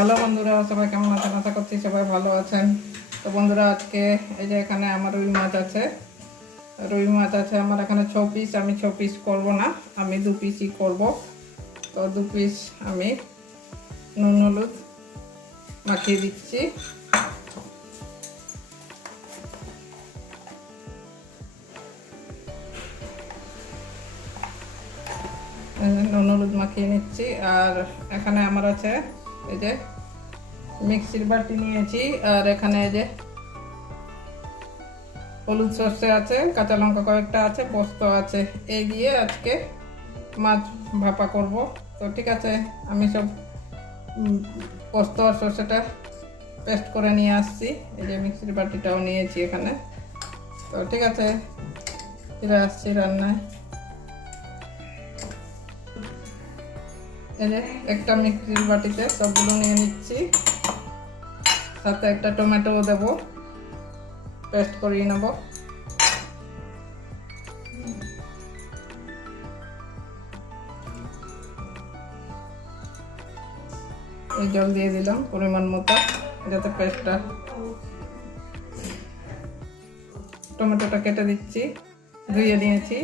Hello বন্ধুরা, সবাই কেমন আছেন? আশা করছি সবাই ভালো আছেন। তো বন্ধুরা, আজকে এই যে এখানে আমার রুই মাছ আছে। রুই মাছ আছে আমার এখানে ছ পিস আমি ছ পিস করব না, আমি দু পিসই করব। তো দু পিস আমি নুন, হলুদ মাখিয়ে দিচ্ছি। নুন, হলুদ মাখিয়ে নিচ্ছি। আর এখানে আমার আছে এই যে মিক্সির বাটি নিয়েছি, আর এখানে এই যে হলুদ সর্ষে আছে, কাঁচা লঙ্কা কয়েকটা আছে, পোস্ত আছে। এই দিয়ে আজকে মাছ ভাপা করব। তো ঠিক আছে, আমি সব পোস্ত আর সর্ষেটা পেস্ট করে নিয়ে আসছি। এই যে মিক্সির বাটিটাও নিয়েছি এখানে। তো ঠিক আছে, ফিরে আসছি রান্নায়। একটা মিক্সির বাটিতে সবগুলো নিয়ে নিচ্ছি। সাথে একটা টমেটো দেবো। পেস্ট করিয়ে নেব। এই জল দিয়ে দিলাম পরিমাণ মতো, যাতে পেস্টটা টমেটোটা কেটে দিচ্ছি। ধুয়ে নিয়েছি।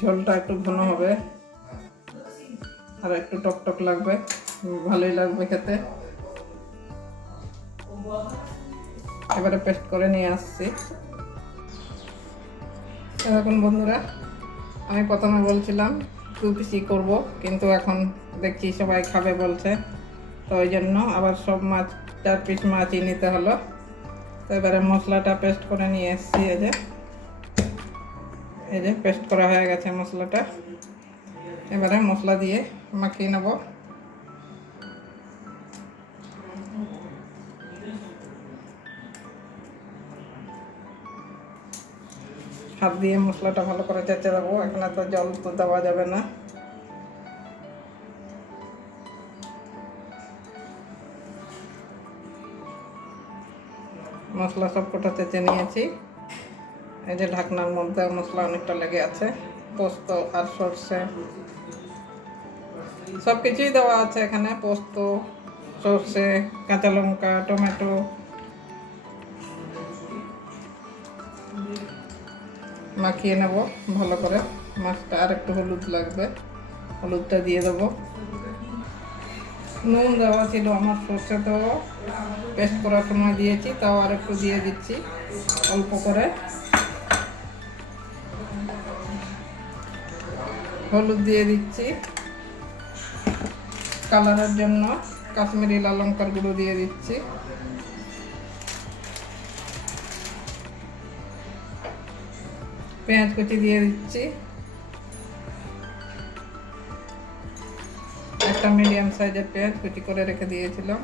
ঝোলটা একটু ঘন হবে। আর একটু টক টক লাগবে। ভালোই লাগবে খেতে। এবারে পেস্ট করে নিয়ে আসছি। এখন বন্ধুরা, আমি প্রথমে বলছিলাম দু পিসি করব, কিন্তু এখন দেখছি সবাই খাবে বলছে। তো ওই জন্য আবার সব মাছ, চার পিস মাছই নিতে হলো। তো এবারে মশলাটা পেস্ট করে নিয়ে এসছি এই যে। এই যে পেস্ট করা হয়ে গেছে মশলাটা। এবারে মশলা দিয়ে মাখিয়ে নেব। হাত দিয়ে মশলাটা ভালো করে চেঁচে দেবো এখানে তো জল তো দেওয়া যাবে না। মশলা সব কটা চেঁচে নিয়েছি। এই যে ঢাকনার মধ্যে মশলা অনেকটা লেগে আছে, পোস্ত আর সর্ষে। সব কিছুই দেওয়া আছে এখানে, পোস্ত, সর্ষে, কাঁচা লঙ্কা, টমেটো। মাখিয়ে নেব ভালো করে। মাছটা আর একটু হলুদ লাগবে, হলুদটা দিয়ে দেবো। নুন দেওয়া ছিল আমার সর্ষে তো। পেস্ট করার সময় দিয়েছি, তাও আর একটু দিয়ে দিচ্ছি, অল্প করে। হলুদ দিয়ে দিচ্ছি। কালারের জন্য কাশ্মীরি লাল লঙ্কার গুঁড়ো দিয়ে দিচ্ছি। পেঁয়াজ কুচি দিয়ে দিচ্ছি। একটা মিডিয়াম সাইজের পেঁয়াজ কুচি করে রেখে দিয়েছিলাম।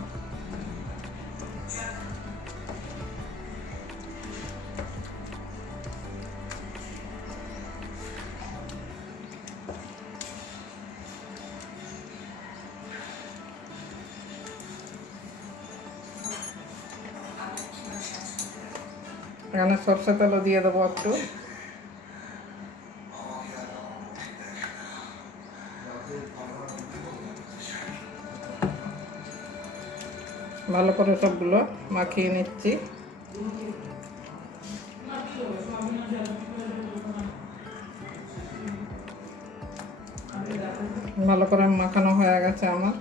এখানে সরষে তেলও দিয়ে দেবো একটু। ভালো করে সবগুলো মাখিয়ে নিচ্ছি। ভালো করে মাখানো হয়ে গেছে আমার।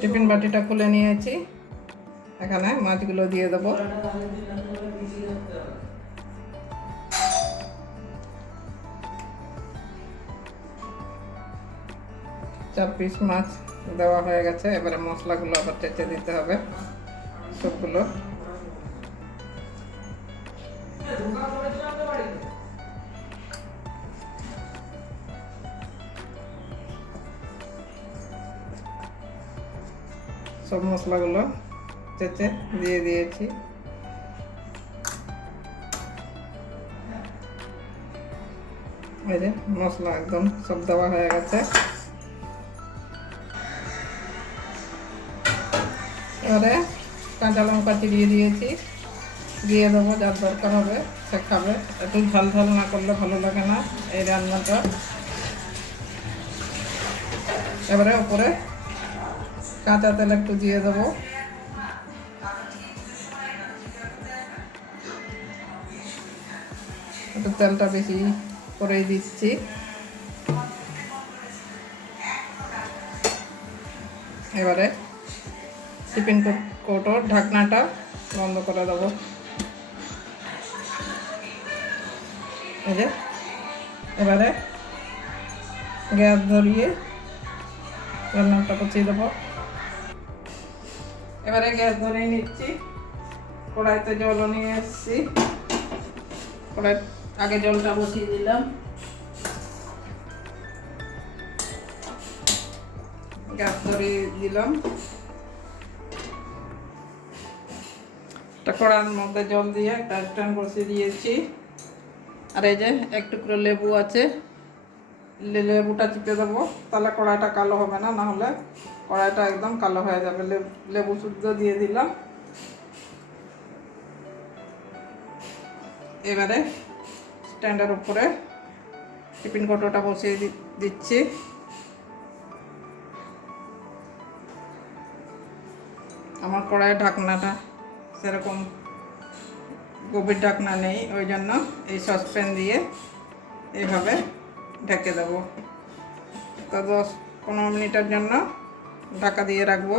টিফিন বাটিটা খুলে নিয়েছি। এখানে মাছগুলো দিয়ে দেবো। চার পিস মাছ দেওয়া হয়ে গেছে। এবারে মশলাগুলো আবার চেঁচে দিতে হবে সবগুলো। সব মশলাগুলো চেঁচে দিয়ে দিয়েছি। মশলা একদম সব দেওয়া হয়ে গেছে। এবারে কাঁচা লঙ্কা চিরিয়ে দিয়েছি। দিয়ে দেবো, যার দরকার হবে সে খাবে। একটু ঝাল ঝাল না করলে ভালো লাগে না এই রান্নাটা। এবারে ওপরে কাঁচা তেল একটু দিয়ে দেবো। একটু তেলটা বেশি করেই দিচ্ছি। এবারে টিফিন কৌটোর ঢাকনাটা বন্ধ করে দেবো। এবারে গ্যাস ধরিয়ে রান্নাটা পচিয়ে দেবো। এবারে গ্যাস ধরিয়ে নিচ্ছি। কড়াইতে জলও নিয়ে এসেছি। কড়াই আগে জলটা বসিয়ে দিলাম। গ্যাস ধরিয়ে দিলাম। একটা কড়ার মধ্যে জল দিয়ে একটা স্ট্যান্ড বসিয়ে দিয়েছি। আর এই যে এক টুকরো লেবু আছে লেবুটা চিপে দেবো। তাহলে কড়াইটা কালো হবে না না হলে কড়াইটা একদম কালো হয়ে যাবে। লেবু শুদ্ধ দিয়ে দিলাম। এবারে স্ট্যান্ডের উপরে টিফিন কৌটোটা বসিয়ে দিচ্ছি। আমার কড়াইয়ের ঢাকনাটা সেরকম গভীর ঢাকনা নেই, ওই জন্য এই সসপ্যান দিয়ে এইভাবে ঢেকে দেবো। তো দশ পনেরো মিনিটের জন্য ঢাকা দিয়ে রাখব।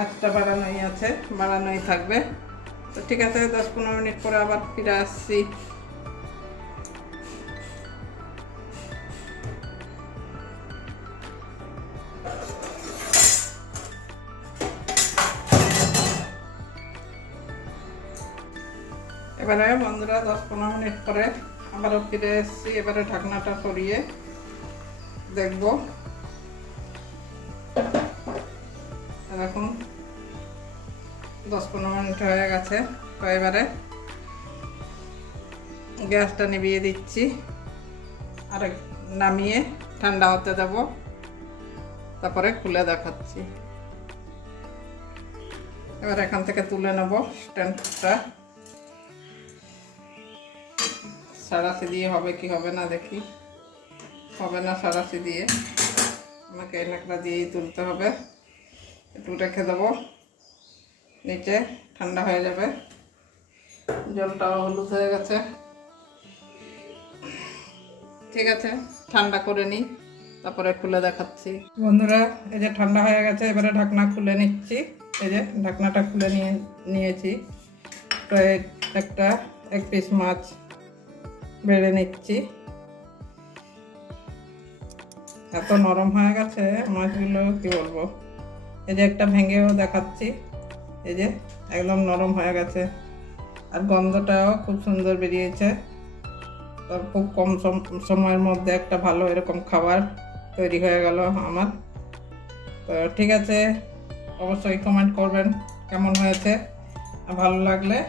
আঁচটা বাড়ানোই আছে, বাড়ানোই থাকবে। তো ঠিক আছে, দশ পনেরো মিনিট পরে আবার ফিরে আসছি। এবারে বন্ধুরা, দশ পনেরো মিনিট পরে আবারও ফিরে এসেছি। এবারে ঢাকনাটা সরিয়ে দেখব। দেখুন দশ পনেরো মিনিট হয়ে গেছে তো এবারে গ্যাসটা নিভিয়ে দিচ্ছি। আর নামিয়ে ঠান্ডা হতে দেব। তারপরে খুলে দেখাচ্ছি। এবার এখান থেকে তুলে নেব স্ট্যান্ডটা। সারাশি দিয়ে হবে কি হবে না দেখি। হবে না সারাশি দিয়ে। আমাকে এনেকটা দিয়েই তুলতে হবে। একটু রেখে দেবো। নিচে ঠান্ডা হয়ে যাবে। জলটাও হলুদ হয়ে গেছে। ঠিক আছে, ঠান্ডা করে নিই, তারপরে খুলে দেখাচ্ছি। বন্ধুরা, এই যে ঠান্ডা হয়ে গেছে, এবারে ঢাকনা খুলে নিচ্ছি। এই যে ঢাকনাটা খুলে নিয়ে, নিয়েছি। তো একটা, এক পিস মাছ বেড়ে নিচ্ছি। এত নরম হয়ে গেছে মাছগুলো, কি বলব? এই যে একটা ভেঙেও দেখাচ্ছি। এই যে একদম নরম হয়ে গেছে। আর গন্ধটাও খুব সুন্দর বেরিয়েছে। তো খুব কম সম- সময়ের মধ্যে একটা ভালো এরকম খাবার তৈরি হয়ে গেল আমার। তো ঠিক আছে, অবশ্যই কমেন্ট করবেন কেমন হয়েছে। আর ভালো লাগলে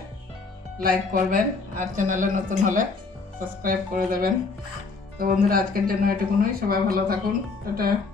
লাইক করবেন, আর চ্যানেলে নতুন হলে সাবস্ক্রাইব করে দেবেন। তো বন্ধুরা, আজকের জন্য এটুকুনই। সবাই ভালো থাকুন। টাটা।